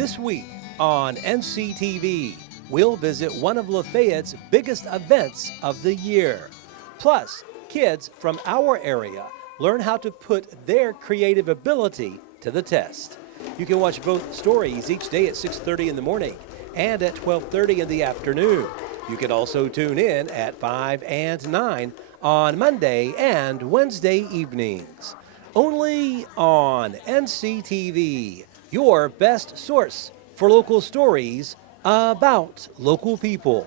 This week on NCTV, we'll visit one of Lafayette's biggest events of the year. Plus, kids from our area learn how to put their creative ability to the test. You can watch both stories each day at 6:30 in the morning and at 12:30 in the afternoon. You can also tune in at 5 and 9 on Monday and Wednesday evenings. Only on NCTV, your best source for local stories about local people.